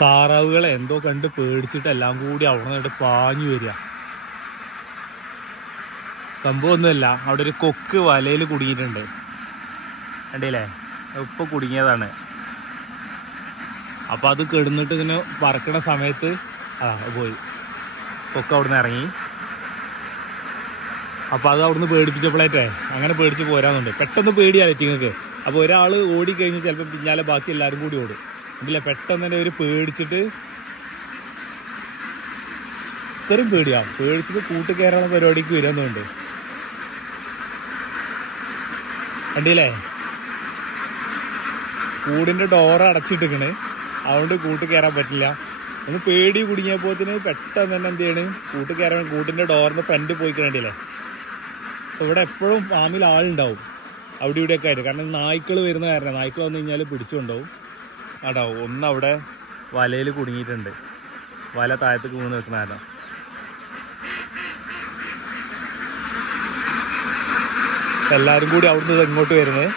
താറാവുകളെ എന്തോ കണ്ട് പേടിച്ചിട്ട് എല്ലാം കൂടി അവിടെ നിന്നിട്ട് പാഞ്ഞു വരിക. സംഭവമൊന്നുമല്ല, അവിടെ ഒരു കൊക്ക് വലയിൽ കുടുങ്ങിയിട്ടുണ്ട്. കണ്ടില്ലേ, ഇപ്പം കുടുങ്ങിയതാണ്. അപ്പോൾ അത് കിടന്നിട്ട് ഇങ്ങനെ പറക്കണ സമയത്ത് പോയി കൊക്ക് അവിടെ നിന്ന് ഇറങ്ങി. അപ്പോൾ അത് അവിടുന്ന് പേടിപ്പിച്ചപ്പോഴേറ്റേ അങ്ങനെ പേടിച്ച് പോരാന്നുണ്ട്. പെട്ടെന്ന് പേടിയാലേ നിങ്ങൾക്ക്. അപ്പോൾ ഒരാൾ ഓടിക്കഴിഞ്ഞ് ചിലപ്പോൾ പിന്നാലെ ബാക്കി എല്ലാവരും കൂടി ഓടും. ഇതില്ല, പെട്ടെന്ന് തന്നെ ഒരു പേടിച്ചിട്ട് ഇത്രയും പേടിയാവും. പേടിച്ചിട്ട് കൂട്ട് കയറാനുള്ള പരിപാടിക്ക് വരുന്നുണ്ട്. കണ്ടില്ലേ, കൂടിൻ്റെ ഡോറ് അടച്ചിട്ടിക്കണ്, അതുകൊണ്ട് കൂട്ട് കയറാൻ പറ്റില്ല. ഒന്ന് പേടി കുടുങ്ങിയപ്പോഴത്തിന് പെട്ടെന്ന് തന്നെ എന്ത് ചെയ്യണ്, കൂട്ട് കയറാൻ കൂട്ടിൻ്റെ ഡോറിൻ്റെ ഫ്രണ്ട് പോയി കണ്ടില്ലേ. അപ്പോൾ ഇവിടെ എപ്പോഴും ഫാമിൽ ആളുണ്ടാവും അവിടെ ഇവിടെയൊക്കെ ആയിട്ട്. കാരണം നായ്ക്കൾ വരുന്ന കാരണം, നായ്ക്കൾ വന്നു കഴിഞ്ഞാൽ പിടിച്ചുകൊണ്ടാവും. ആട്ടോ, ഒന്നവിടെ വലയിൽ കുടുങ്ങിയിട്ടുണ്ട്, വല താഴത്തേക്ക് മൂന്ന് വെക്കുന്ന കാരണം. എല്ലാവരും കൂടി അവിടുന്ന് ഇങ്ങോട്ട് വരുന്നത്